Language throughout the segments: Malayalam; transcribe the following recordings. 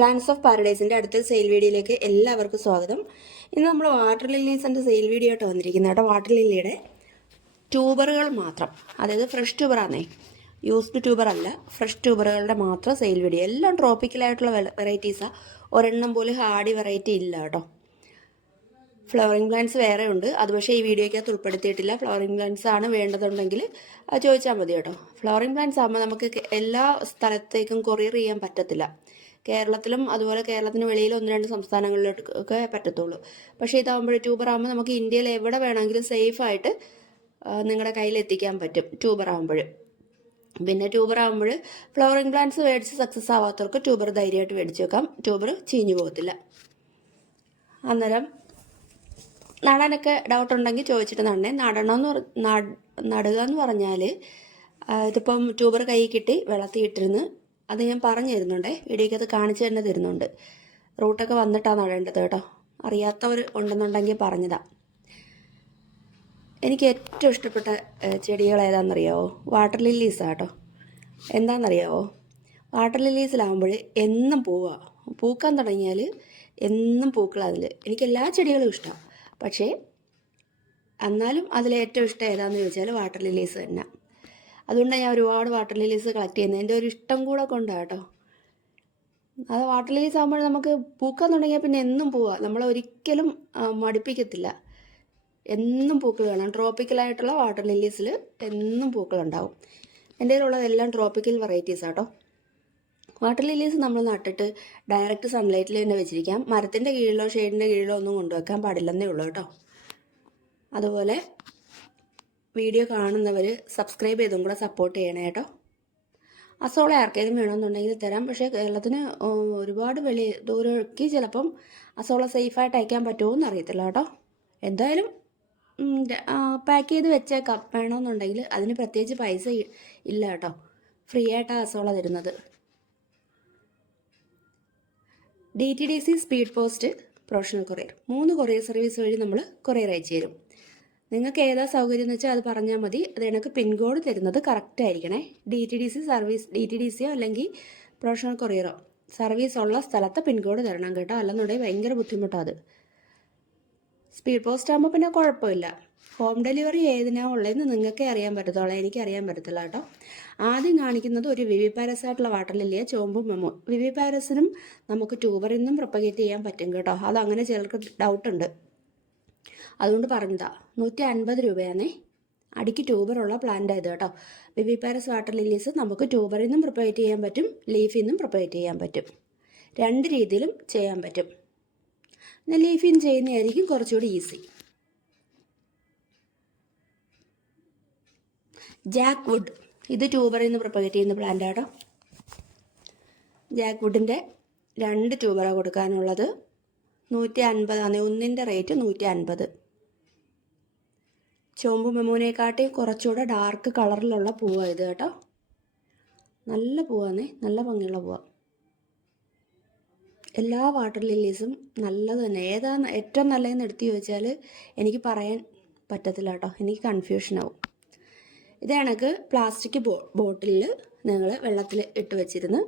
പ്ലാന്റ്സ് ഓഫ് പാരഡൈസിൻ്റെ അടുത്ത സെയിൽ വീഡിയോയിലേക്ക് എല്ലാവർക്കും സ്വാഗതം. ഇന്ന് നമ്മൾ വാട്ടർ ലില്ലീസിൻ്റെ സെയിൽ വീഡിയോ ആയിട്ട് വന്നിരിക്കുന്നത് കേട്ടോ. വാട്ടർ ലില്ലിയുടെ ട്യൂബറുകൾ മാത്രം, അതായത് ഫ്രഷ് ട്യൂബറാണേ, യൂസ്ഡ് ട്യൂബർ അല്ല, ഫ്രഷ് ട്യൂബറുകളുടെ മാത്രം സെയിൽ വീഡിയോ. എല്ലാം ട്രോപ്പിക്കലായിട്ടുള്ള വെറൈറ്റീസാണ്, ഒരെണ്ണം പോലും ഹാർഡി വെറൈറ്റി ഇല്ല കേട്ടോ. ഫ്ലവറിംഗ് പ്ലാന്റ്സ് വേറെ ഉണ്ട്, അത് പക്ഷേ ഈ വീഡിയോയ്ക്കകത്ത് ഉൾപ്പെടുത്തിയിട്ടില്ല. ഫ്ലവറിംഗ് പ്ലാന്റ്സ് ആണ് വേണ്ടതുണ്ടെങ്കിൽ ചോദിച്ചാൽ മതി കേട്ടോ. ഫ്ലവറിംഗ് പ്ലാന്റ്സ് ആകുമ്പോൾ നമുക്ക് എല്ലാ സ്ഥലത്തേക്കും കൊറിയർ ചെയ്യാൻ പറ്റത്തില്ല. കേരളത്തിലും അതുപോലെ കേരളത്തിന് വെളിയിൽ 1-2 സംസ്ഥാനങ്ങളിലൊക്കെ പറ്റത്തുള്ളൂ. പക്ഷേ ഇതാകുമ്പോൾ ട്യൂബർ ആകുമ്പോൾ നമുക്ക് ഇന്ത്യയിൽ എവിടെ വേണമെങ്കിലും സേഫായിട്ട് നിങ്ങളുടെ കയ്യിൽ എത്തിക്കാൻ പറ്റും ട്യൂബർ ആകുമ്പോൾ. പിന്നെ ട്യൂബർ ആകുമ്പോൾ ഫ്ലവറിംഗ് പ്ലാന്റ്സ് മേടിച്ച് സക്സസ് ആവാത്തവർക്ക് ട്യൂബർ ധൈര്യമായിട്ട് മേടിച്ച് വെക്കാം. ട്യൂബർ ചീഞ്ഞു പോകത്തില്ല. അന്നേരം നടാനൊക്കെ ഡൗട്ട് ഉണ്ടെങ്കിൽ ചോദിച്ചിട്ട് നടണേ. നടുക എന്ന് പറഞ്ഞാൽ ഇതിപ്പം ട്യൂബർ കൈ കിട്ടി വെള്ളത്തിൽ ഇട്ടിരുന്ന്, അത് ഞാൻ പറഞ്ഞു തരുന്നുണ്ടേ, വീഡിയോയ്ക്കകത്ത് കാണിച്ചു തന്നെ തരുന്നുണ്ട്. റൂട്ടൊക്കെ വന്നിട്ടാണ് നടേണ്ടത് കേട്ടോ. അറിയാത്തവർ ഉണ്ടെന്നുണ്ടെങ്കിൽ പറഞ്ഞതാ. എനിക്ക് ഏറ്റവും ഇഷ്ടപ്പെട്ട ചെടികൾ ഏതാണെന്നറിയാവോ? വാട്ടർ ലില്ലീസാണ് കേട്ടോ. എന്താണെന്നറിയാവോ? വാട്ടർ ലില്ലീസിലാകുമ്പോൾ എന്നും പൂക്കാൻ തുടങ്ങിയാൽ എന്നും പൂക്കളതിൽ. എനിക്ക് എല്ലാ ചെടികളും ഇഷ്ടമാണ്, പക്ഷേ എന്നാലും അതിലേറ്റവും ഇഷ്ടം ഏതാണെന്ന് ചോദിച്ചാൽ വാട്ടർ ലില്ലീസ് തന്നെ. അതുകൊണ്ടാണ് ഞാൻ ഒരുപാട് വാട്ടർ ലില്ലീസ് കളക്ട് ചെയ്യുന്നത്. എൻ്റെ ഒരു ഇഷ്ടം കൂടെ കൊണ്ടാണ് കേട്ടോ. അത് വാട്ടർ ലില്ലീസ് ആകുമ്പോൾ നമുക്ക് പൂക്കാൻ തുടങ്ങിയാൽ പിന്നെ എന്നും പോവാം, നമ്മളൊരിക്കലും മടുപ്പിക്കത്തില്ല. എന്നും പൂക്കൾ വേണം. ട്രോപ്പിക്കലായിട്ടുള്ള വാട്ടർ ലില്ലീസിൽ എന്നും പൂക്കളുണ്ടാവും. എൻ്റെ കയ്യിലുള്ളതെല്ലാം ട്രോപ്പിക്കൽ വെറൈറ്റീസ് ആട്ടോ. വാട്ടർ ലില്ലീസ് നമ്മൾ നട്ടിട്ട് ഡയറക്റ്റ് സൺലൈറ്റിൽ തന്നെ വെച്ചിരിക്കാം. മരത്തിൻ്റെ കീഴിലോ ഷെയ്ഡിൻ്റെ കീഴിലോ ഒന്നും കൊണ്ടുവെക്കാൻ പാടില്ലെന്നേ ഉള്ളൂ കേട്ടോ. അതുപോലെ വീഡിയോ കാണുന്നവർ സബ്സ്ക്രൈബ് ചെയ്തും കൂടെ സപ്പോർട്ട് ചെയ്യണേ കേട്ടോ. അസോള ആർക്കേലും വേണമെന്നുണ്ടെങ്കിൽ തരാം, പക്ഷേ കേരളത്തിന് ഒരുപാട് ദൂരേക്ക് ചിലപ്പം അസോള സേഫായിട്ട് അയക്കാൻ പറ്റുമോ എന്ന് അറിയത്തില്ല കേട്ടോ. എന്തായാലും പാക്ക് ചെയ്ത് വെച്ചേക്കാം. വേണമെന്നുണ്ടെങ്കിൽ അതിന് പ്രത്യേകിച്ച് പൈസ ഇല്ല കേട്ടോ. ഫ്രീ ആയിട്ടാണ് അസോള തരുന്നത്. DTDC, speed post, professional courier, 3 courier service വഴി നമ്മൾ കൊറിയർ അയച്ചു തരും. നിങ്ങൾക്ക് ഏതാ സൗകര്യം എന്ന് വെച്ചാൽ അത് പറഞ്ഞാൽ മതി. അത് എനിക്ക് പിൻകോഡ് തരുന്നത് കറക്റ്റ് ആയിരിക്കണേ. DTDCയോ അല്ലെങ്കിൽ പ്രൊഫഷണൽ കൊറിയറോ സർവീസ് ഉള്ള സ്ഥലത്തെ പിൻകോഡ് തരണം കേട്ടോ. അല്ലെന്നുണ്ടെങ്കിൽ ഭയങ്കര ബുദ്ധിമുട്ടാണ് അത്. സ്പീഡ് പോസ്റ്റ് ആകുമ്പോൾ പിന്നെ കുഴപ്പമില്ല. ഹോം ഡെലിവറി ഏതിനാ ഉള്ളതെന്ന് നിങ്ങൾക്കേ അറിയാൻ പറ്റത്തുള്ളൂ, എനിക്ക് അറിയാൻ പറ്റത്തില്ല കേട്ടോ. ആദ്യം കാണിക്കുന്നത് ഒരു വിവിപാരസ് ആയിട്ടുള്ള വാട്ടർ ലില്ലിയ, ചോമ്പും മെമോ. വിവിപാരസിനും നമുക്ക് ട്യൂബറിൽ നിന്നും പ്രൊപ്പഗേറ്റ് ചെയ്യാൻ പറ്റും കേട്ടോ. അതങ്ങനെ ചിലർക്ക് ഡൗട്ടുണ്ട്, അതുകൊണ്ട് പറഞ്ഞതാ. 150 രൂപയാണേ അടിക്ക് ട്യൂബറുള്ള പ്ലാന്റ് ആയത് കേട്ടോ. വിവിപാരസ് വാട്ടർ ലില്ലീസ് നമുക്ക് ട്യൂബറിൽ നിന്നും പ്രൊപ്പഗേറ്റ് ചെയ്യാൻ പറ്റും, ലീഫിൽ നിന്നും പ്രൊപ്പഗേറ്റ് ചെയ്യാൻ പറ്റും. 2 രീതിയിലും ചെയ്യാൻ പറ്റും. പിന്നെ ലീഫിൽ നിന്ന് ചെയ്യുന്നതായിരിക്കും കുറച്ചുകൂടി ഈസി. ജാക്ക് വുഡ്, ഇത് ട്യൂബറിൽ നിന്ന് പ്രൊപ്പഗേറ്റ് ചെയ്യുന്ന പ്ലാന്റ് ആട്ടോ. ജാക്ക് വുഡിൻ്റെ 2 ട്യൂബറാണ് കൊടുക്കാനുള്ളത്. 150 ആണ് ഒന്നിൻ്റെ റേറ്റ്. 150. ചോമ്പ് മെമൂനെക്കാട്ടി കുറച്ചുകൂടെ ഡാർക്ക് കളറിലുള്ള പൂവാണ് ഇത് കേട്ടോ. നല്ല പൂവാണേ, നല്ല ഭംഗിയുള്ള പൂവാണ്. എല്ലാ വാട്ടർ ലില്ലീസും നല്ലത് തന്നെ. ഏതാണ് ഏറ്റവും നല്ലതെന്ന് എടുത്ത് ചോദിച്ചാൽ എനിക്ക് പറയാൻ പറ്റത്തില്ല കേട്ടോ, എനിക്ക് കൺഫ്യൂഷനാവും. ഇത് കണക്ക് പ്ലാസ്റ്റിക് ബോട്ടിലിൽ നിങ്ങൾ വെള്ളത്തിൽ ഇട്ട് വെച്ചിരുന്ന്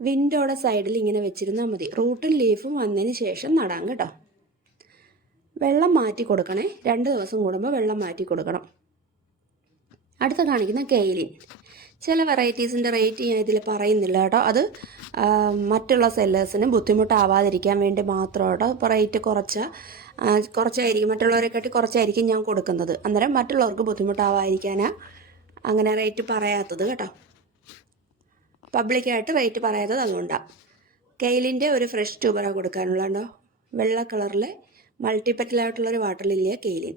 വിൻഡോയുടെ സൈഡിൽ ഇങ്ങനെ വെച്ചിരുന്നാൽ മതി. റൂട്ടും ലീഫും വന്നതിന് ശേഷം നടാം കേട്ടോ. വെള്ളം മാറ്റി കൊടുക്കണേ, 2 ദിവസം കൂടുമ്പോൾ വെള്ളം മാറ്റി കൊടുക്കണം. അടുത്ത കാണിക്കുന്ന കെയിലിൻ. ചില വെറൈറ്റീസിൻ്റെ റേറ്റ് ഞാൻ ഇതിൽ പറയുന്നില്ല കേട്ടോ. അത് മറ്റുള്ള സെല്ലേഴ്സിന് ബുദ്ധിമുട്ടാവാതിരിക്കാൻ വേണ്ടി മാത്രം കേട്ടോ. ഇപ്പോൾ റേറ്റ് കുറച്ചായിരിക്കും, മറ്റുള്ളവരെക്കാട്ടി കുറച്ചായിരിക്കും ഞാൻ കൊടുക്കുന്നത്. അന്നേരം മറ്റുള്ളവർക്ക് ബുദ്ധിമുട്ടാവാതിരിക്കാനാണ് അങ്ങനെ റേറ്റ് പറയാത്തത് കേട്ടോ. പബ്ലിക്കായിട്ട് റേറ്റ് പറയാത്തത് അതുകൊണ്ടാണ്. കെയിലിൻ്റെ ഒരു ഫ്രഷ് ട്യൂബറാണ് കൊടുക്കാനുള്ളതുണ്ടോ. വെള്ള കളറിലെ മൾട്ടിപ്പറ്റലായിട്ടുള്ളൊരു വാട്ടർ ലില്ലിയ കെയിലിൻ.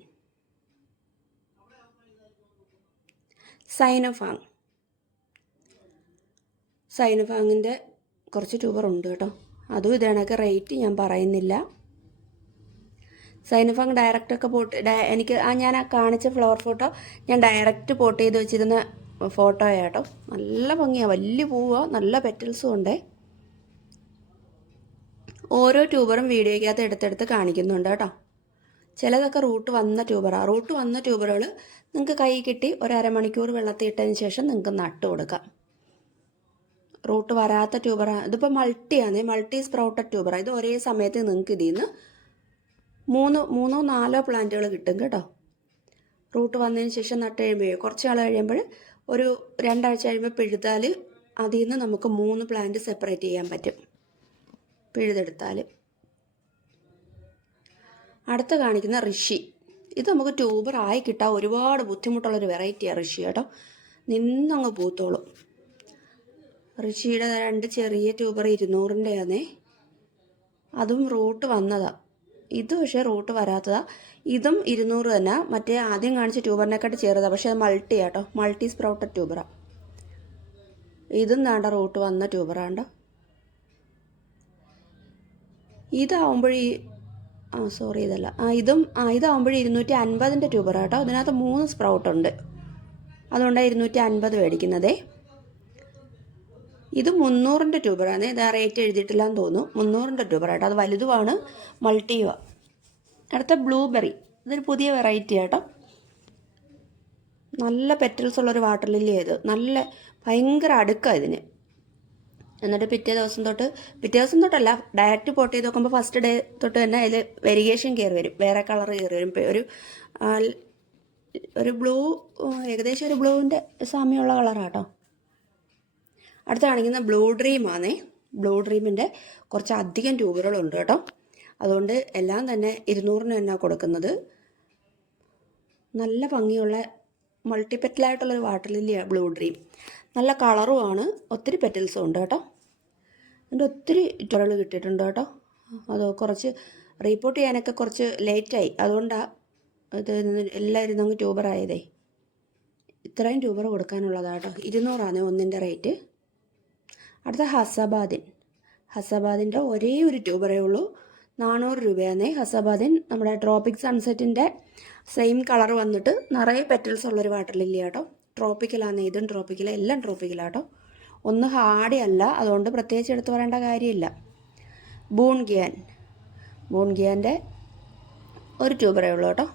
സൈനോഫാങ്ങിൻ്റെ കുറച്ച് ട്യൂബർ ഉണ്ട് കേട്ടോ. അതും ഇതേണൊക്കെ റേറ്റ് ഞാൻ പറയുന്നില്ല. സൈനോഫാങ് ഡയറക്റ്റൊക്കെ എനിക്ക് ഞാൻ കാണിച്ച ഫ്ലവർ ഫോട്ടോ ഞാൻ ഡയറക്റ്റ് പോട്ട് ചെയ്ത് വെച്ചിരുന്ന ഫോട്ടോയാണ് കേട്ടോ. നല്ല ഭംഗിയാണ്, വലിയ പൂവാണ്, നല്ല പെറ്റൽസും ഉണ്ടേ. ഓരോ ട്യൂബറും വീഡിയോയ്ക്കകത്ത് എടുത്തെടുത്ത് കാണിക്കുന്നുണ്ട് കേട്ടോ. ചിലതൊക്കെ റൂട്ട് വന്ന ട്യൂബറാണ്. റൂട്ട് വന്ന ട്യൂബറുകൾ നിങ്ങൾക്ക് കൈ കിട്ടി 1 അരമണിക്കൂർ വെള്ളത്തിൽ ഇട്ടതിന് ശേഷം നിങ്ങൾക്ക് നട്ട് കൊടുക്കാം. റൂട്ട് വരാത്ത ട്യൂബറാണ്. ഇതിപ്പോൾ മൾട്ടിയാണ്, മൾട്ടി സ്പ്രൗട്ടഡ് ട്യൂബറാണ്. ഇത് ഒരേ സമയത്ത് നിങ്ങൾക്ക് ഇതിൽ നിന്ന് മൂന്നോ നാലോ പ്ലാന്റുകൾ കിട്ടും കേട്ടോ. റൂട്ട് വന്നതിന് ശേഷം നട്ട് കഴിയുമ്പോൾ കുറച്ച് നാൾ കഴിയുമ്പോൾ ഒരു 2 ആഴ്ച കഴിയുമ്പോൾ പിഴുതാൽ അതിൽ നിന്ന് നമുക്ക് 3 പ്ലാന്റ് സെപ്പറേറ്റ് ചെയ്യാൻ പറ്റും പിഴുതെടുത്താൽ. അടുത്ത കാണിക്കുന്ന ഋഷി. ഇത് നമുക്ക് ട്യൂബറായി കിട്ടാൻ ഒരുപാട് ബുദ്ധിമുട്ടുള്ളൊരു വെറൈറ്റിയാണ് ഋഷി കേട്ടോ. നിന്നങ്ങ് പൂത്തോളും. ഋഷിയുടെ 2 ചെറിയ ട്യൂബർ 200-ൻ്റെ ആണേ. അതും റൂട്ട് വന്നതാണ്. ഇത് പക്ഷേ റൂട്ട് വരാത്തതാണ്. ഇതും 200 തന്നെ. മറ്റേ ആദ്യം കാണിച്ച ട്യൂബറിനെക്കാട്ട് ചെറുതാണ്, പക്ഷേ അത് മൾട്ടി ആട്ടോ, മൾട്ടി സ്പ്രൗട്ടഡ് ട്യൂബറാണ്. ഇതും വേണ്ട റൂട്ട് വന്ന ട്യൂബറാണ്ടോ. ഇതാവുമ്പോഴീ സോറി ഇതല്ല, ഇതാവുമ്പോൾ 250-ൻ്റെ ട്യൂബറാട്ടോ. അതിനകത്ത് 3 സ്പ്രൗട്ടുണ്ട്, അതുകൊണ്ടാണ് 250 മേടിക്കുന്നതേ. ഇത് 300-ൻ്റെ ട്യൂബറാണ്. ഇത് റേറ്റ് എഴുതിയിട്ടില്ലാന്ന് തോന്നുന്നു. 300-ൻ്റെ ട്യൂബറാട്ടോ. അത് വലുതുമാണ്, മൾട്ടിയുമാണ്. അടുത്ത ബ്ലൂബെറി. ഇതൊരു പുതിയ വെറൈറ്റി ആട്ടോ. നല്ല പെറ്റൽസ് ഉള്ളൊരു വാട്ടർ ലില്ലി ആയത്. നല്ല ഭയങ്കര അടുക്കാണ് ഇതിന്. എന്നിട്ട് പിറ്റേ ദിവസം തൊട്ടല്ല, ഡയറക്റ്റ് പോട്ട് ചെയ്ത് നോക്കുമ്പോൾ ഫസ്റ്റ് ഡേ തൊട്ട് തന്നെ അതിൽ വെരിഗേഷൻ കയറി വരും, വേറെ കളർ കയറി വരും. ഒരു ബ്ലൂ, ഏകദേശം ഒരു ബ്ലൂവിൻ്റെ സാമ്യമുള്ള കളറാട്ടോ. അടുത്ത കാണിക്കുന്ന ബ്ലൂ ഡ്രീം ആണേ. ബ്ലൂ ഡ്രീമിൻ്റെ കുറച്ച് അധികം ട്യൂബറുകളുണ്ട് കേട്ടോ. അതുകൊണ്ട് എല്ലാം തന്നെ 200-ന് തന്നെ കൊടുക്കുന്നത്. നല്ല ഭംഗിയുള്ള മൾട്ടിപെറ്റലായിട്ടുള്ളൊരു വാട്ടർ ലില്ലിയാണ് ബ്ലൂ ഡ്രീം. നല്ല കളറുമാണ്, ഒത്തിരി പെറ്റൽസും ഉണ്ട് കേട്ടോ. അതിൻ്റെ ഒത്തിരി ട്യൂബറുകൾ കിട്ടിയിട്ടുണ്ട് കേട്ടോ. അത് കുറച്ച് റീപ്പോർട്ട് ചെയ്യാനൊക്കെ കുറച്ച് ലേറ്റായി, അതുകൊണ്ടാണ് ഇത് എല്ലാവരും നമുക്ക് ട്യൂബറായതേ. ഇത്രയും ട്യൂബർ കൊടുക്കാനുള്ളതാട്ടോ. 200-ആണ് ഒന്നിൻ്റെ റേറ്റ്. അടുത്ത ഹസബാദിൻ്റെ ഒരേ ഒരു ട്യൂബറേ ഉള്ളൂ, 400 രൂപയാണ്. ഹസബാദിൻ നമ്മുടെ ട്രോപ്പിക് സൺസെറ്റിൻ്റെ സെയിം കളർ വന്നിട്ട് നിറയെ പെറ്റൽസ് ഉള്ളൊരു വാട്ടർ ലില്ലി ആട്ടോ. ട്രോപ്പിക്കലാണ്, ഇതും ട്രോപ്പിക്കലാണ്, എല്ലാം ട്രോപ്പിക്കലാട്ടോ. ഒന്ന് ഹാർഡി അല്ല, അതുകൊണ്ട് പ്രത്യേകിച്ച് എടുത്തു പറയേണ്ട കാര്യമില്ല. ബൂൺഗിയാൻ്റെ ഒരു ട്യൂബറേ ഉള്ളൂ കേട്ടോ.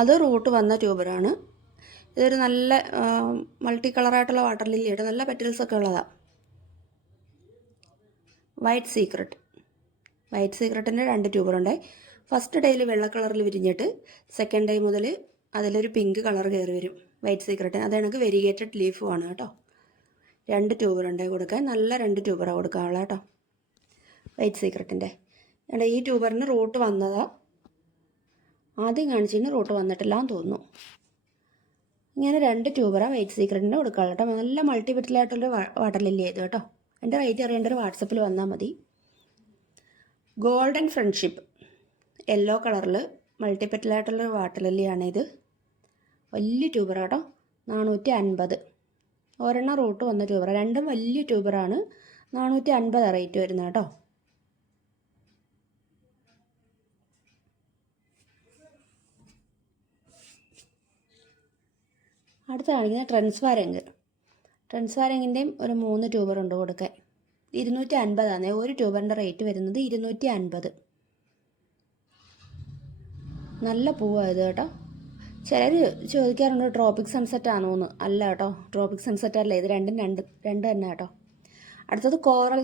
അത് റൂട്ട് വന്ന ട്യൂബറാണ്. ഇതൊരു നല്ല മൾട്ടി കളറായിട്ടുള്ള വാട്ടർ ലില്ലിയായിട്ട് നല്ല പെറ്റൽസൊക്കെ ഉള്ളതാണ്. വൈറ്റ് സീക്രട്ടിൻ്റെ 2 ട്യൂബറുണ്ട്. ഫസ്റ്റ് ഡേയിൽ വെള്ള കളറിൽ വിരിഞ്ഞിട്ട് സെക്കൻഡ് ഡേ മുതൽ അതിലൊരു പിങ്ക് കളർ കയറി വരും വൈറ്റ് സീക്രട്ടിന്. അത് എനിക്ക് വെരിഗേറ്റഡ് ലീഫുമാണ് കേട്ടോ. 2 ട്യൂബറുണ്ട് കൊടുക്കാൻ. നല്ല 2 ട്യൂബറാണ് കൊടുക്കാനുള്ള കേട്ടോ വൈറ്റ് സീക്രട്ടിൻ്റെ. ഈ ട്യൂബറിന് റൂട്ട് വന്നതാണ്. ആദ്യം കാണിച്ചതിന് റൂട്ട് വന്നിട്ടില്ലാന്ന് തോന്നുന്നു. ഇങ്ങനെ 2 ട്യൂബറാണ് വൈറ്റ് സീക്രട്ടിൻ്റെ കൊടുക്കാനുള്ള കേട്ടോ. നല്ല മൾട്ടിപെറ്റലായിട്ടുള്ളൊരു വാട്ടർ ലില്ലി ആയത് കേട്ടോ. എൻ്റെ റേറ്റ് അറിയേണ്ടത് വാട്സപ്പിൽ വന്നാൽ മതി. ഗോൾഡൻ ഫ്രണ്ട്ഷിപ്പ് യെല്ലോ കളറിൽ മൾട്ടിപെറ്റലായിട്ടുള്ളൊരു വാട്ടർ ലില്ലിയാണ് ഇത്. വലിയ ട്യൂബറാട്ടോ, 450. ഒരെണ്ണം റൂട്ട് വന്ന ട്യൂബർ, രണ്ടും വലിയ ട്യൂബറാണ്. 450 റേറ്റ് വരുന്നത് കേട്ടോ. അടുത്ത കാണിക്കുന്ന ട്രെൻസ്വാരങ്ങിൻ്റെയും ഒരു 3 ട്യൂബറുണ്ട് കൊടുക്കാൻ. 250 ഒരു ട്യൂബറിൻ്റെ റേറ്റ് വരുന്നത് 250. നല്ല പൂവായത് കേട്ടോ. ചിലർ ചോദിക്കാറുണ്ട് ട്രോപ്പിക് സൺസെറ്റ് ആണോന്ന്. അല്ല കേട്ടോ, ട്രോപ്പിക് സൺസെറ്റ് അല്ല, ഇത് രണ്ട് തന്നെ കേട്ടോ. അടുത്തത് കോറൽ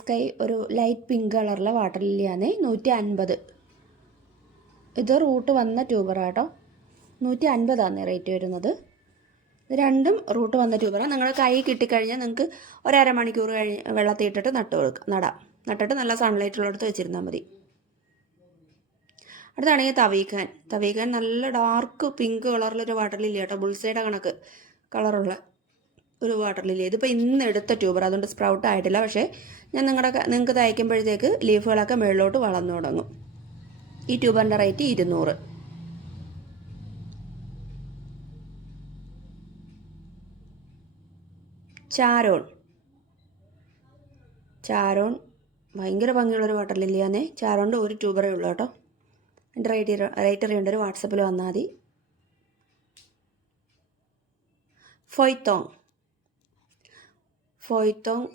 സ്കൈ ഒരു ലൈറ്റ് പിങ്ക് കളറിലെ വാട്ടർ ലില്ലിയാണ്. 150. ഇത് റൂട്ട് വന്ന ട്യൂബറാട്ടോ. 150 റേറ്റ് വരുന്നത്. ഇത് രണ്ടും റൂട്ട് വന്ന ട്യൂബറാണ്. നിങ്ങളുടെ കൈ കിട്ടിക്കഴിഞ്ഞാൽ നിങ്ങൾക്ക് ഒരു അരമണിക്കൂർ വെള്ളത്തിൽ ഇട്ടിട്ട് നട്ടിട്ട് നല്ല സൺലൈറ്റുള്ളിടത്ത് വെച്ചിരുന്നാൽ മതി. അടുത്താണെങ്കിൽ തവീക്കാൻ നല്ല ഡാർക്ക് പിങ്ക് കളറിലൊരു വാട്ടർ ലില്ലി കേട്ടോ. ബുൾസൈഡ് കണക്ക് കളറുള്ള ഒരു വാട്ടർ ലില്ലി. ഇതിപ്പോൾ ഇന്ന് എടുത്ത ട്യൂബർ, അതുകൊണ്ട് സ്പ്രൗട്ട് ആയിട്ടില്ല. പക്ഷേ ഞാൻ നിങ്ങൾക്ക് തയ്ക്കുമ്പോഴത്തേക്ക് ലീഫുകളൊക്കെ മുകളിലോട്ട് വളർന്നു തുടങ്ങും. ഈ ട്യൂബറിൻ്റെ റേറ്റ് 200. ചാരോൺ ഭയങ്കര ഭംഗിയുള്ളൊരു വാട്ടർ ലില്ലിയാന്നേ. ചാരോണിൻ്റെ ഒരു ട്യൂബറേ ഉള്ളൂ കേട്ടോ. എൻ്റെ റേറ്റ് അറിയേണ്ടൊരു വാട്സപ്പിൽ വന്നാൽ മതി. ഫോയ്ത്തോങ്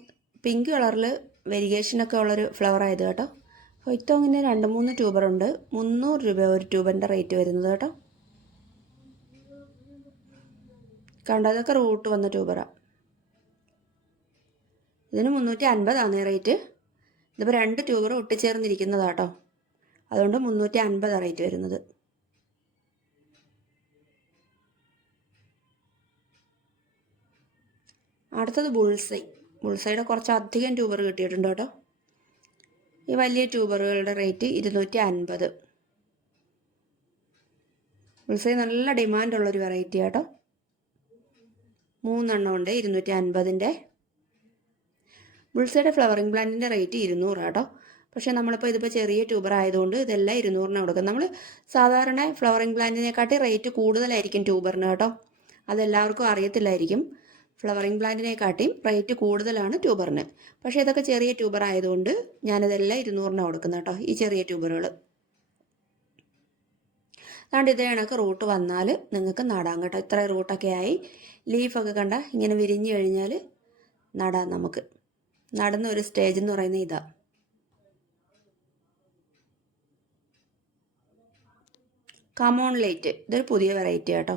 പിങ്ക് കളറിൽ വെരിഗേഷനൊക്കെ ഉള്ളൊരു ഫ്ലവർ ആയത് കേട്ടോ. ഫോയ്ത്തോങ്ങിൻ്റെ 2-3 ട്യൂബറുണ്ട്. 300 രൂപ ഒരു ട്യൂബറിൻ്റെ റേറ്റ് വരുന്നത് കേട്ടോ. കണ്ടതൊക്കെ റൂട്ട് വന്ന ട്യൂബറാണ്. ഇതിന് 350 റേറ്റ്. ഇതിപ്പോൾ 2 ട്യൂബർ ഒട്ടിച്ചേർന്നിരിക്കുന്നതാട്ടോ, അതുകൊണ്ട് 350 റേറ്റ് വരുന്നത്. അടുത്തത് ബുൾസൈയുടെ കുറച്ച് അധികം ട്യൂബർ കിട്ടിയിട്ടുണ്ട് കേട്ടോ. ഈ വലിയ ട്യൂബറുകളുടെ റേറ്റ് 250. ബുൾസൈ നല്ല ഡിമാൻഡുള്ളൊരു വെറൈറ്റി കേട്ടോ. 3 എണ്ണം ഉണ്ട് 250-ൻ്റെ. ബുൾസൈയുടെ ഫ്ലവറിംഗ് പ്ലാന്റിൻ്റെ റേറ്റ് 200 കേട്ടോ. പക്ഷേ നമ്മളിപ്പോൾ ഇതിപ്പോൾ ചെറിയ ട്യൂബർ ആയതുകൊണ്ട് ഇതെല്ലാം 200-ന് കൊടുക്കും. നമ്മൾ സാധാരണ ഫ്ലവറിംഗ് പ്ലാന്റിനെക്കാട്ടി റേറ്റ് കൂടുതലായിരിക്കും ട്യൂബറിന് കേട്ടോ. അതെല്ലാവർക്കും അറിയത്തില്ലായിരിക്കും. ഫ്ലവറിംഗ് പ്ലാന്റിനെക്കാട്ടിയും റേറ്റ് കൂടുതലാണ് ട്യൂബറിന്. പക്ഷേ ഇതൊക്കെ ചെറിയ ട്യൂബർ ആയതുകൊണ്ട് ഞാനിതെല്ലാം 200-ന് കൊടുക്കുന്നത് കേട്ടോ, ഈ ചെറിയ ട്യൂബറുകൾ. അതുകൊണ്ട് ഇതേ കണക്ക് റൂട്ട് വന്നാൽ നിങ്ങൾക്ക് നടാം കേട്ടോ. ഇത്ര റൂട്ടൊക്കെ ആയി, ലീഫൊക്കെ കണ്ട ഇങ്ങനെ വിരിഞ്ഞു കഴിഞ്ഞാൽ നടാം നമുക്ക്. നടുന്ന ഒരു സ്റ്റേജ് എന്ന് പറയുന്നത് ഇതാ. കമോൺ ലൈറ്റ്, ഇതൊരു പുതിയ വെറൈറ്റി കേട്ടോ.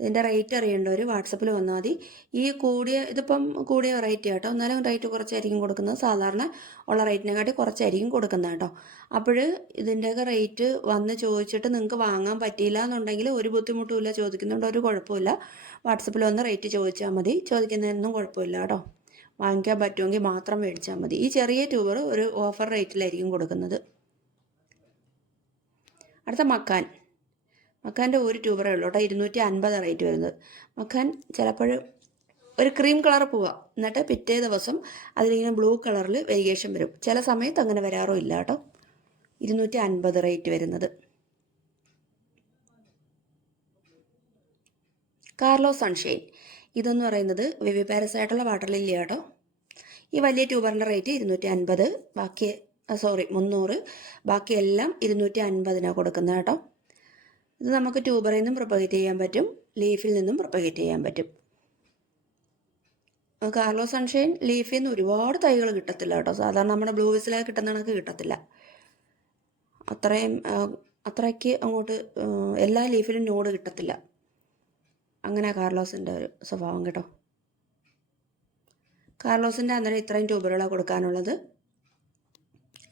ഇതിൻ്റെ റേറ്റ് അറിയേണ്ടവർ വാട്സപ്പിൽ വന്നാൽ മതി. ഇതിപ്പം കൂടിയ വെറൈറ്റി കേട്ടോ, എന്നാലും റേറ്റ് കുറച്ചായിരിക്കും കൊടുക്കുന്നത്. സാധാരണ ഉള്ള റേറ്റിനെക്കാട്ടി കുറച്ചായിരിക്കും കൊടുക്കുന്നത് കേട്ടോ. അപ്പോൾ ഇതിൻ്റെയൊക്കെ റേറ്റ് വന്ന് ചോദിച്ചിട്ട് നിങ്ങൾക്ക് വാങ്ങാൻ പറ്റിയില്ല എന്നുണ്ടെങ്കിൽ ഒരു ബുദ്ധിമുട്ടുമില്ല, ചോദിക്കുന്നുണ്ട് ഒരു കുഴപ്പമില്ല. വാട്സപ്പിൽ വന്ന് റേറ്റ് ചോദിച്ചാൽ മതി, ചോദിക്കുന്നതിനൊന്നും കുഴപ്പമില്ല കേട്ടോ. വാങ്ങിക്കാൻ പറ്റുമെങ്കിൽ മാത്രം മേടിച്ചാൽ മതി. ഈ ചെറിയ ട്യൂബർ ഒരു ഓഫർ റേറ്റിലായിരിക്കും കൊടുക്കുന്നത്. അടുത്ത മക്കാൻ്റെ ഒരു ട്യൂബറേ ഉള്ളൂ കേട്ടോ, 250 റേറ്റ് വരുന്നത്. മക്കാൻ ചിലപ്പോൾ ഒരു ക്രീം കളർ പോവാം, എന്നിട്ട് പിറ്റേ ദിവസം അതിലിങ്ങനെ ബ്ലൂ കളറിൽ വേരിയേഷൻ വരും. ചില സമയത്ത് അങ്ങനെ വരാറോ ഇല്ല കേട്ടോ. 250 റേറ്റ് വരുന്നത്. കാർലോ സൺഷൈൻ, ഇതെന്ന് പറയുന്നത് വിവിപാരസ് ആയിട്ടുള്ള വാട്ടർ ലില്ലി കേട്ടോ. ഈ വലിയ ട്യൂബറിൻ്റെ റേറ്റ് 250, 300, ബാക്കിയെല്ലാം 250-നാണ് കൊടുക്കുന്നത് കേട്ടോ. ഇത് നമുക്ക് ട്യൂബറിൽ നിന്നും പ്രൊപ്പഗേറ്റ് ചെയ്യാൻ പറ്റും, ലീഫിൽ നിന്നും പ്രൊപ്പഗേറ്റ് ചെയ്യാൻ പറ്റും. കാർലോ സൺഷൈൻ ലീഫിൽ നിന്ന് ഒരുപാട് തൈകൾ കിട്ടത്തില്ല കേട്ടോ. സാധാരണ നമ്മുടെ ബ്ലൂ വിസിലൊക്കെ കിട്ടുന്ന കണക്ക് കിട്ടത്തില്ല. അത്രയ്ക്ക് അങ്ങോട്ട് എല്ലാ ലീഫിലും നോഡ് കിട്ടത്തില്ല. അങ്ങനെ കാർലോസിൻ്റെ ഒരു സ്വഭാവം കേട്ടോ. കാർലോസിൻ്റെ അന്നേരം ഇത്രയും ട്യൂബറുകളാണ് കൊടുക്കാനുള്ളത്.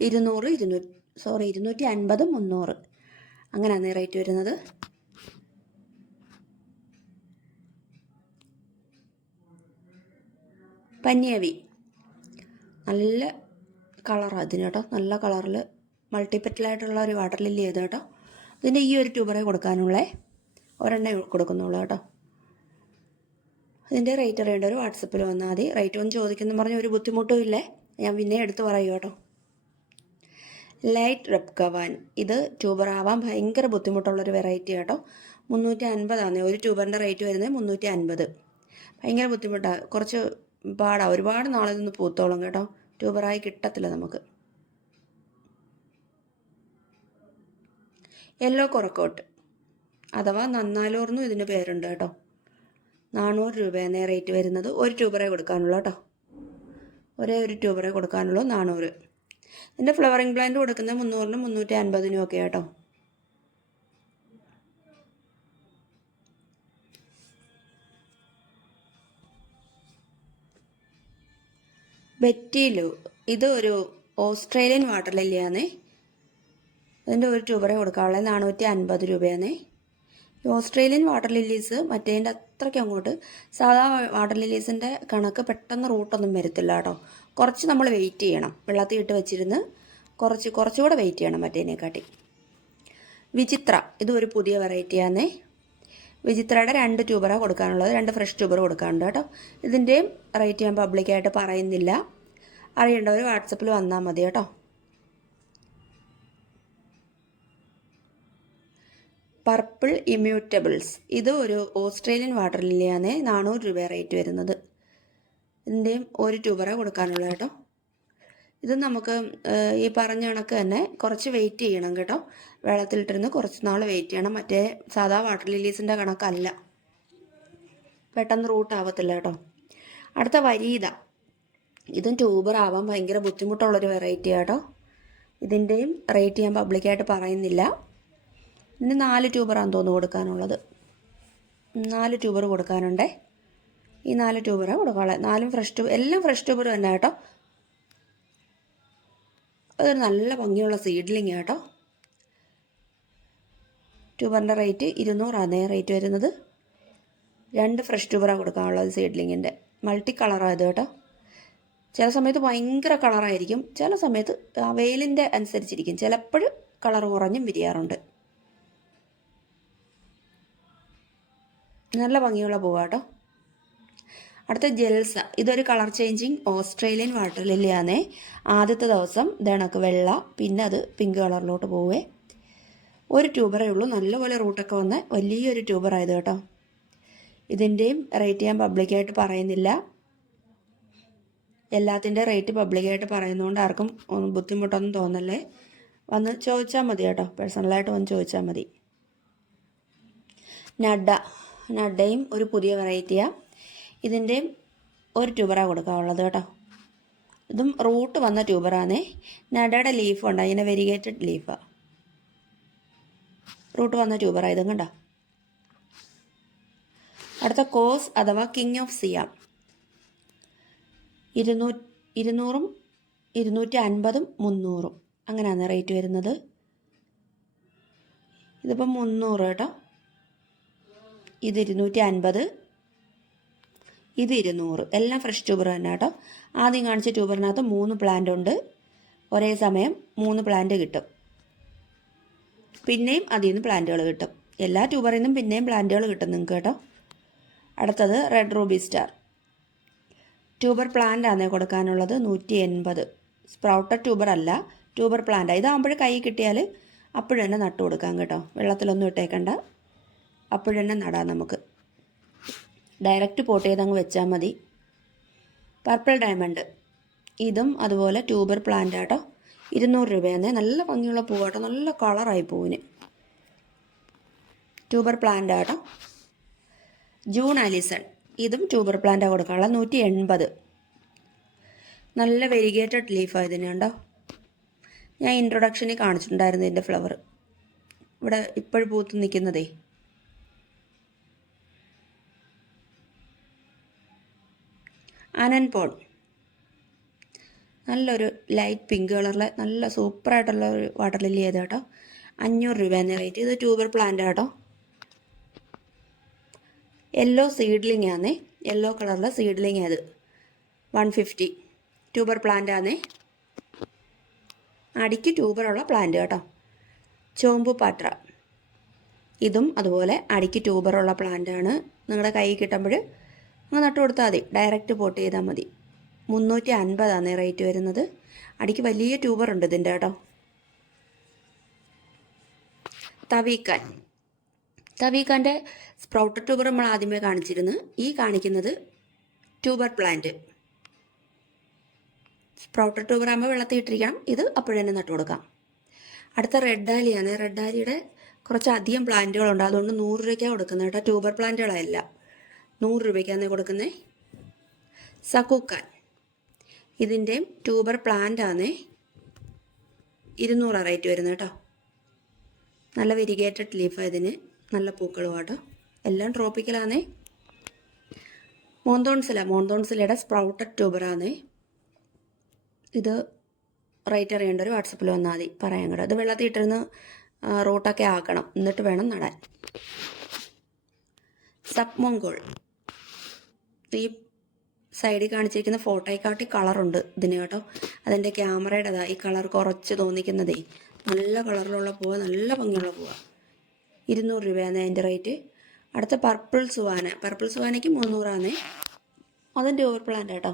250, 300 അങ്ങനെയാണ് റേറ്റ് വരുന്നത്. പന്യാവി നല്ല കളറാണ് അതിന് കേട്ടോ. നല്ല കളറിൽ മൾട്ടിപ്പെറ്റലായിട്ടുള്ള ഒരു വാട്ടർ ലില്ലി ചെയ്ത് കേട്ടോ. ഇതിൻ്റെ ഈ ഒരു ട്യൂബറെ കൊടുക്കാനുള്ളേ, ഒരെണ്ണേ കൊടുക്കുന്നുള്ളൂ കേട്ടോ. ഇതിൻ്റെ റേറ്റ് അറിയേണ്ടവർ വാട്സപ്പിൽ വന്നാൽ മതി. റേറ്റ് ഒന്ന് ചോദിക്കുന്നു പറഞ്ഞ ഒരു ബുദ്ധിമുട്ടും ഇല്ലേ, ഞാൻ പിന്നെ എടുത്ത് പറയൂ കേട്ടോ. ലൈറ്റ് റെപ്കവാൻ, ഇത് ട്യൂബർ ആവാൻ ഭയങ്കര ബുദ്ധിമുട്ടുള്ളൊരു വെറൈറ്റി കേട്ടോ. 350 ഒരു ട്യൂബറിൻ്റെ റേറ്റ് വരുന്നത് 350. ഭയങ്കര ബുദ്ധിമുട്ടാണ്, കുറച്ച് പാടാണ്, ഒരുപാട് നാളെ നിന്ന് പൂത്തോളം കേട്ടോ. ട്യൂബറായി കിട്ടത്തില്ല നമുക്ക്. യെല്ലോ കൊറക്കോട്ട് അഥവാ നന്നാലൂർന്നും ഇതിന് പേരുണ്ട് കേട്ടോ. 400 രൂപയാണ് റേറ്റ് വരുന്നത്. ഒരു ട്യൂബറെ കൊടുക്കാനുള്ളൂ കേട്ടോ, ഒരേ ഒരു ട്യൂബറെ കൊടുക്കാനുള്ളൂ, 400. ഇതിൻ്റെ ഫ്ലവറിംഗ് പ്ലാന്റ് കൊടുക്കുന്നത് 300-നും 350-നും ഒക്കെ കേട്ടോ. ബെറ്റിലു, ഇത് ഒരു ഓസ്ട്രേലിയൻ വാട്ടർ ലില്ലിയാണേ. അതിൻ്റെ ഒരു ട്യൂബറെ കൊടുക്കാനുള്ളത് 450 രൂപയാണേ. ഈ ഓസ്ട്രേലിയൻ വാട്ടർ ലില്ലീസ് മറ്റേതിൻ്റെ അത്രയ്ക്ക് അങ്ങോട്ട് സാധാ വാട്ടർ ലില്ലീസിൻ്റെ കണക്ക് പെട്ടെന്ന് റൂട്ടൊന്നും വരത്തില്ല കേട്ടോ. കുറച്ച് നമ്മൾ വെയിറ്റ് ചെയ്യണം, വെള്ളത്തിൽ ഇട്ട് വെച്ചിരുന്ന് കുറച്ചുകൂടെ വെയിറ്റ് ചെയ്യണം മറ്റേതിനെക്കാട്ടി. വിചിത്ര, ഇത് ഒരു പുതിയ വെറൈറ്റിയാണേ. വിചിത്രയുടെ 2 ട്യൂബറാണ് കൊടുക്കാനുള്ളത്, 2 ഫ്രഷ് ട്യൂബർ കൊടുക്കാനുണ്ട് കേട്ടോ. ഇതിൻ്റെയും റേറ്റ് ഞാൻ പബ്ലിക്കായിട്ട് പറയുന്നില്ല, അറിയേണ്ടവർ വാട്സപ്പിൽ വന്നാൽ മതി കേട്ടോ. പർപ്പിൾ ഇമ്മ്യൂട്ടബിൾസ്, ഇത് ഒരു ഓസ്ട്രേലിയൻ വാട്ടർ ലില്ലിയാണ്, 400 രൂപ റേറ്റ് വരുന്നത്. ഇതിൻ്റെയും ഒരു ട്യൂബറാണ് കൊടുക്കാനുള്ളത് കേട്ടോ. ഇത് നമുക്ക് ഈ പറഞ്ഞ കണക്ക് തന്നെ കുറച്ച് വെയിറ്റ് ചെയ്യണം കേട്ടോ. വെള്ളത്തിലിട്ടിരുന്ന് കുറച്ച് നാൾ വെയിറ്റ് ചെയ്യണം. മറ്റേ സാധാ വാട്ടർ ലില്ലീസിൻ്റെ കണക്കല്ല, പെട്ടെന്ന് റൂട്ട് ആവത്തില്ല കേട്ടോ. അടുത്ത വരീത, ഇതും ട്യൂബർ ആവാൻ ഭയങ്കര ബുദ്ധിമുട്ടുള്ളൊരു വെറൈറ്റി കേട്ടോ. ഇതിൻ്റെയും റേറ്റ് ഞാൻ പബ്ലിക്കായിട്ട് പറയുന്നില്ല. ഇതിന് 4 ട്യൂബറാന്ന് തോന്നുന്നു കൊടുക്കാനുള്ളത്. 4 ട്യൂബർ കൊടുക്കാനുണ്ട്. ഈ 4 ട്യൂബറാണ് കൊടുക്കാനുള്ളത്. 4 ഫ്രഷ് ട്യൂബർ, എല്ലാം ഫ്രഷ് ട്യൂബർ തന്നെ കേട്ടോ. അതൊരു നല്ല ഭംഗിയുള്ള സീഡ്ലിംഗ് കേട്ടോ. ട്യൂബറിൻ്റെ റേറ്റ് 200 റേറ്റ് വരുന്നത്. 2 ഫ്രഷ് ട്യൂബറാണ് കൊടുക്കാനുള്ളത് സീഡ്ലിങ്ങിൻ്റെ. മൾട്ടി കളറാണ് ഇത് കേട്ടോ. ചില സമയത്ത് ഭയങ്കര കളറായിരിക്കും, ചില സമയത്ത് വെയിലിൻ്റെ അനുസരിച്ചിരിക്കും. ചിലപ്പോൾ കളർ കുറഞ്ഞും വിരിയാറുണ്ട്. നല്ല ഭംഗിയുള്ള പൂവാട്ടോ. അടുത്ത ജെൽസ. ഇതൊരു കളർ ചേഞ്ചിങ് ഓസ്ട്രേലിയൻ വാട്ടർ ലില്ലിയാണേ. ആദ്യത്തെ ദിവസം ഇതണക്ക് വെള്ള, പിന്നെ അത് പിങ്ക് കളറിലോട്ട് പോവേ. ഒരു ട്യൂബറേ ഉള്ളൂ. നല്ലപോലെ റൂട്ടൊക്കെ വന്ന് വലിയൊരു ട്യൂബറായത് കേട്ടോ. ഇതിൻ്റെയും റേറ്റ് ഞാൻ പബ്ലിക്കായിട്ട് പറയുന്നില്ല. എല്ലാത്തിൻ്റെ റേറ്റ് പബ്ലിക്കായിട്ട് പറയുന്നതുകൊണ്ട് ആർക്കും ബുദ്ധിമുട്ടൊന്നും തോന്നല്ലേ. വന്ന് ചോദിച്ചാൽ മതി കേട്ടോ. പേഴ്സണലായിട്ട് വന്ന് ചോദിച്ചാൽ മതി. നഡ്ഡയും ഒരു പുതിയ വെറൈറ്റിയാണ്. ഇതിൻ്റെയും ഒരു ട്യൂബറാണ് കൊടുക്കാനുള്ളത് കേട്ടോ. ഇതും റൂട്ട് വന്ന ട്യൂബറാണേ. നഡയുടെ ലീഫ് ഉണ്ട്, അതിനെ വെരിഗേറ്റഡ് ലീഫാണ്. റൂട്ട് വന്ന ട്യൂബറാണ് ഇതും കണ്ടോ. അടുത്ത കോസ് അഥവാ കിങ് ഓഫ് സിയാം. 200, 250, 300 അങ്ങനെയാണ് റേറ്റ് വരുന്നത്. ഇതിപ്പം 300 കേട്ടോ. ഇത് 250, ഇത് 200. എല്ലാം ഫ്രഷ് ട്യൂബർ തന്നെ കേട്ടോ. ആദ്യം കാണിച്ച ട്യൂബറിനകത്ത് 3 പ്ലാന്റ് ഉണ്ട്. ഒരേ സമയം 3 പ്ലാന്റ് കിട്ടും. പിന്നെയും അതിൽ നിന്ന് പ്ലാന്റുകൾ കിട്ടും. എല്ലാ ട്യൂബറിൽ നിന്നും പിന്നെയും പ്ലാന്റുകൾ കിട്ടും നിങ്ങൾക്ക് കേട്ടോ. അടുത്തത് red Ruby star. Tuber plant ആണ് കൊടുക്കാനുള്ളത്. 180. സ്പ്രൗട്ടഡ് ട്യൂബർ അല്ല, ട്യൂബർ പ്ലാന്റ്. ഇതാകുമ്പോൾ കൈ കിട്ടിയാൽ അപ്പോഴന്നെ നട്ടു കൊടുക്കാം കേട്ടോ. വെള്ളത്തിലൊന്നും ഇട്ടേക്കണ്ട, അപ്പോഴന്നെ നടാം നമുക്ക്. ഡയറക്റ്റ് പോട്ട് ചെയ്ത് അങ്ങ് വെച്ചാൽ മതി. Purple diamond. ഇതും അതുപോലെ ട്യൂബർ പ്ലാന്റ് ആട്ടോ. 200 രൂപയാണ്. നല്ല ഭംഗിയുള്ള പൂവാട്ടോ. നല്ല കളറായി പൂവിന്. ട്യൂബർ പ്ലാന്റ് ആട്ടോ. June Allison. ഇതും ട്യൂബർ പ്ലാന്റാണ് കൊടുക്കാനുള്ള. 180. നല്ല വെരിഗേറ്റഡ് ലീഫാണ് ഇതിന് കണ്ടോ. ഞാൻ ഇൻട്രൊഡക്ഷനിൽ കാണിച്ചിട്ടുണ്ടായിരുന്നു ഇതിൻ്റെ ഫ്ലവർ. ഇവിടെ ഇപ്പോഴും പൂത്ത് നിൽക്കുന്നതേ. അനൻപോൺ. നല്ലൊരു ലൈറ്റ് പിങ്ക് കളറിലെ നല്ല സൂപ്പറായിട്ടുള്ള ഒരു വാട്ടർ ലില്ലി ചെയ്ത് കേട്ടോ. 500 രൂപയാണ് റേറ്റ്. ഇത് ട്യൂബർ പ്ലാന്റ് കേട്ടോ. യെല്ലോ സീഡ്ലിംഗ് ആണേ. യെല്ലോ കളറിലെ സീഡ്ലിംഗ് അത് 150. ട്യൂബർ പ്ലാന്റ് ആണേ. അടിക്ക് ട്യൂബറുള്ള പ്ലാന്റ് കേട്ടോ. ചോമ്പു പാട്ര. ഇതും അതുപോലെ അടിക്ക് ട്യൂബറുള്ള പ്ലാന്റ് ആണ്. നിങ്ങളുടെ കൈ കിട്ടുമ്പോൾ അങ്ങ് നട്ടു കൊടുത്താൽ മതി. ഡയറക്റ്റ് പോട്ട് ചെയ്താൽ മതി. 350 റേറ്റ് വരുന്നത്. അടിക്ക് വലിയ ട്യൂബർ ഉണ്ട് ഇതിൻ്റെ കേട്ടോ. തവീക്കാൻ്റെ സ്പ്രൗട്ടഡ് ട്യൂബർ നമ്മൾ ആദ്യമേ കാണിച്ചിരുന്നു. ഈ കാണിക്കുന്നത് ട്യൂബർ പ്ലാന്റ്. സ്പ്രൗട്ടഡ് ട്യൂബർ ആകുമ്പോൾ വെള്ളത്തിൽ ഇട്ടിരിക്കണം. ഇത് അപ്പോഴന്നെ നട്ടു കൊടുക്കാം. അടുത്ത റെഡ് ഡാലിയാണ്. റെഡ് ഡാലിയുടെ കുറച്ചധികം പ്ലാന്റുകളുണ്ട്, അതുകൊണ്ട് 100 രൂപയ്ക്കാണ് കൊടുക്കുന്നത് കേട്ടോ. ട്യൂബർ പ്ലാന്റുകളല്ല, 100 രൂപയ്ക്കാണ് കൊടുക്കുന്നത്. സക്കൂക്കാൻ. ഇതിൻ്റെയും ട്യൂബർ പ്ലാന്റ് ആണ്. 200 റേറ്റ് വരുന്നത് കേട്ടോ. നല്ല വെരിഗേറ്റഡ് ലീഫാണ് ഇതിന്. നല്ല പൂക്കളും കേട്ടോ. എല്ലാം ട്രോപ്പിക്കലാണേ. മോന്തോൺസിലയുടെ സ്പ്രൗട്ടഡ് ട്യൂബറാണ്. ഇത് റേറ്റ് അറിയേണ്ടവർ വാട്സപ്പിൽ വന്നാൽ മതി, പറയാൻ കേട്ടോ. ഇത് വെള്ളത്തിൽ ഇട്ടിരുന്ന് റൂട്ടൊക്കെ ആക്കണം, എന്നിട്ട് വേണം നടാൻ. സബ്മോങ്കോൾ. ഈ സൈഡിൽ കാണിച്ചിരിക്കുന്ന ഫോട്ടോയെക്കാട്ടി കളറുണ്ട് ഇതിന് കേട്ടോ. അതിൻ്റെ ക്യാമറയുടെ ഈ കളർ കുറച്ച് തോന്നിക്കുന്നതേ. നല്ല കളറിലുള്ള പൂവ്, നല്ല ഭംഗിയുള്ള പൂവാണ്. 200 രൂപയാണ് അതിൻ്റെ റേറ്റ്. അടുത്ത പർപ്പിൾ സുവാനയ്ക്ക് 300 അതും ട്യൂബർ പ്ലാന്റ് കേട്ടോ.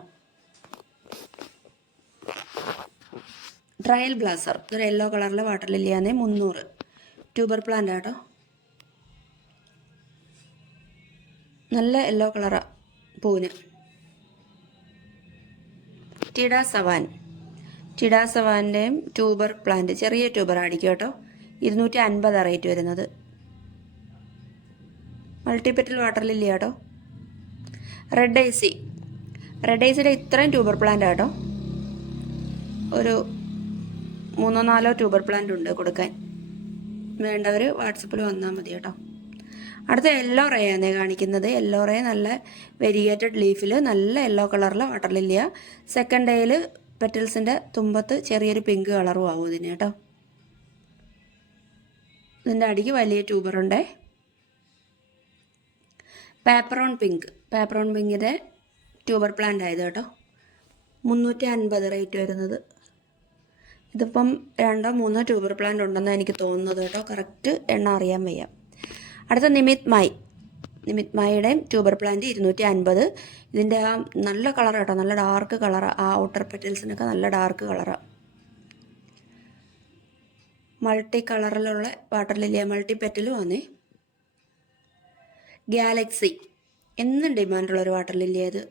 Trial Blatter. ഇതൊരു യെല്ലോ കളറിലെ വാട്ടർ ലില്ലിയാണ്. 300. ട്യൂബർ പ്ലാന്റ് കേട്ടോ. നല്ല യെല്ലോ കളറാണ് പൂവിന്. ടിഡ സവാൻ്റെയും ട്യൂബർ പ്ലാന്റ്, ചെറിയ ട്യൂബർ അടിക്കും കേട്ടോ. 250 റേറ്റ് വരുന്നത്. മൾട്ടിപെറ്റൽ വാട്ടർ ലില്ലി കേട്ടോ. റെഡ് ഐസിയുടെ ഇത്രയും ട്യൂബർ പ്ലാന്റ് കേട്ടോ. ഒരു 3-4 ട്യൂബർ പ്ലാന്റ് ഉണ്ട് കൊടുക്കാൻ. വേണ്ടവർ വാട്സപ്പിൽ വന്നാൽ മതി കേട്ടോ. അടുത്ത യെല്ലോ റേ ആണ് കാണിക്കുന്നത്. യെല്ലോ റേ നല്ല വെരിഗേറ്റഡ് ലീഫിൽ നല്ല യെല്ലോ കളറിൽ വാട്ടർ ലില്ലിയ. സെക്കൻഡ് ഡേയിൽ പെറ്റൽസിൻ്റെ തുമ്പത്ത് ചെറിയൊരു പിങ്ക് കളറും ആവും ഇതിന് കേട്ടോ. ഇതിൻ്റെ അടിക്ക് വലിയ ട്യൂബറുണ്ട്. പേപ്പറോൺ പിങ്കിൻ്റെ ട്യൂബർ പ്ലാന്റ് ആയത് കേട്ടോ. 350 റേറ്റ് വരുന്നത്. ഇതിപ്പം 2-3 ട്യൂബർ പ്ലാന്റ് ഉണ്ടെന്ന് എനിക്ക് തോന്നുന്നത് കേട്ടോ. കറക്റ്റ് എണ്ണം അറിയാൻ വയ്യ. അടുത്ത നിമിത് മായിയുടെ ട്യൂബർ പ്ലാന്റ് 250. ഇതിൻ്റെ ആ നല്ല കളർ കേട്ടോ, നല്ല ഡാർക്ക് കളർ. ആ ഔട്ടർ പെറ്റൽസിനൊക്കെ നല്ല ഡാർക്ക് കളറാണ്. മൾട്ടി കളറിലുള്ള വാട്ടർ ലില്ലിയ, മൾട്ടി പെറ്റലും ആണേ. ഗാലക്സി എന്നും ഡിമാൻഡുള്ളൊരു വാട്ടർ ലില്ലിയ. ഇത്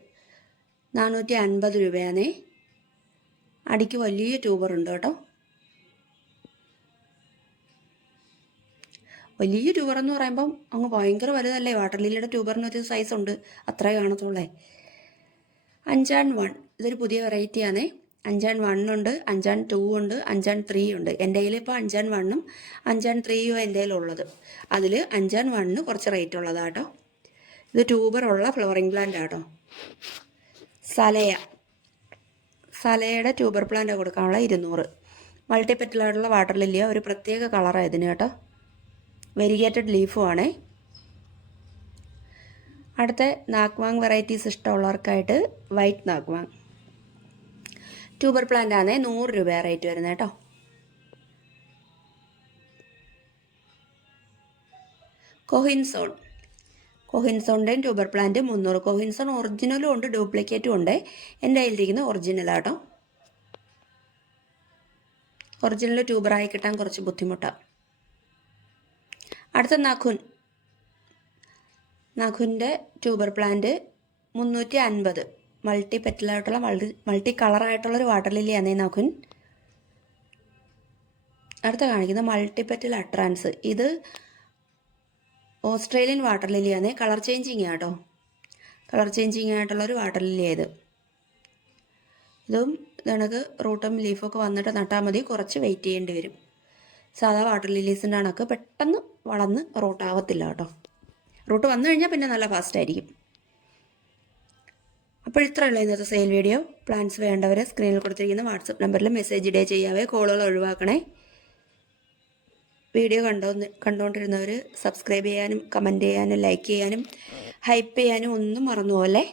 450 രൂപയാണേ. അടിക്ക് വലിയ ട്യൂബറുണ്ട് കേട്ടോ. വലിയ ട്യൂബർ എന്ന് പറയുമ്പം അങ്ങ് ഭയങ്കര വലുതല്ലേ. വാട്ടർ ലില്ലിയുടെ ട്യൂബറിന് ഒരു സൈസ് ഉണ്ട്, അത്രേ കാണത്തുള്ളേ. 5+1 ഇതൊരു പുതിയ വെറൈറ്റിയാണേ. 5+1 ഉണ്ട്, 5+2 ഉണ്ട്, 5+3 ഉണ്ട്. എൻ്റെ കയ്യിൽ ഇപ്പോൾ 5+1ഉം 5+3യും എൻ്റെ കയ്യിലുള്ളത്. അതിൽ 5+1 കുറച്ച് റേറ്റ് ഉള്ളതാണ് കേട്ടോ. ഇത് ട്യൂബറുള്ള ഫ്ലവറിങ് പ്ലാന്റ് ആട്ടോ. സലയുടെ ട്യൂബർ പ്ലാന്റ് കൊടുക്കാനുള്ള 200. മൾട്ടിപെറ്റലായിട്ടുള്ള വാട്ടർ ലില്ലിയ, ഒരു പ്രത്യേക കളറാണ് ഇതിന് കേട്ടോ. വെരിഗേറ്റഡ് ലീഫും ആണേ. അടുത്ത നാഗ്വാങ് വെറൈറ്റീസ് ഇഷ്ടമുള്ളവർക്കായിട്ട് വൈറ്റ് നാഗ്വാങ് ട്യൂബർ പ്ലാന്റ് ആണേ. 100 രൂപ റേറ്റ് വരുന്നത് കേട്ടോ. കൊഹിൻസോണിൻ്റെയും ട്യൂബർ പ്ലാന്റ് 300. കൊഹിൻസോൺ ഒറിജിനലും ഉണ്ട്, ഡ്യൂപ്ലിക്കേറ്റും ഉണ്ട്. എൻ്റെ കയ്യിലിരിക്കുന്ന ഒറിജിനലാട്ടോ. ഒറിജിനൽ ട്യൂബറായി കിട്ടാൻ കുറച്ച് ബുദ്ധിമുട്ടാണ്. അടുത്ത നഖുൻ്റെ ട്യൂബർ പ്ലാന്റ് 350. മൾട്ടി പെറ്റലായിട്ടുള്ള മൾട്ടി കളറായിട്ടുള്ളൊരു വാട്ടർ ലില്ലിയാണ് നഖുൻ. അടുത്ത കാണിക്കുന്ന മൾട്ടിപെറ്റൽ അട്രാൻസ്. ഇത് ഓസ്ട്രേലിയൻ വാട്ടർ ലില്ലിയാണ്. കളർ ചേഞ്ചിങ് ആട്ടോ. കളർ ചേഞ്ചിങ് ആയിട്ടുള്ളൊരു വാട്ടർ ലില്ലിയാണ് ഇത്. ഇതും ഇതണക്ക് റൂട്ടും ലീഫൊക്കെ വന്നിട്ട് നട്ടാൽ മതി. കുറച്ച് വെയിറ്റ് ചെയ്യേണ്ടി വരും. സാധാ വാട്ടർ ലില്ലീസിൻ്റെ കണക്ക് പെട്ടെന്ന് വളർന്ന് റൂട്ടാവത്തില്ല കേട്ടോ. റൂട്ട് വന്നു കഴിഞ്ഞാൽ പിന്നെ നല്ല ഫാസ്റ്റ് ആയിരിക്കും. അപ്പോൾ ഇത്രയുള്ള ഇന്നത്തെ സെയിൽ വീഡിയോ. പ്ലാൻസ് വേണ്ടവർ സ്ക്രീനിൽ കൊടുത്തിരിക്കുന്ന വാട്സപ്പ് നമ്പറിൽ മെസ്സേജ് ഇടേ ചെയ്യാവേ. കോളുകൾ ഒഴിവാക്കണേ. വീഡിയോ കണ്ടുകൊണ്ടിരുന്നവർ സബ്സ്ക്രൈബ് ചെയ്യാനും കമൻറ്റ് ചെയ്യാനും ലൈക്ക് ചെയ്യാനും ഹൈപ്പ് ചെയ്യാനും ഒന്നും മറന്നു പോകല്ലേ.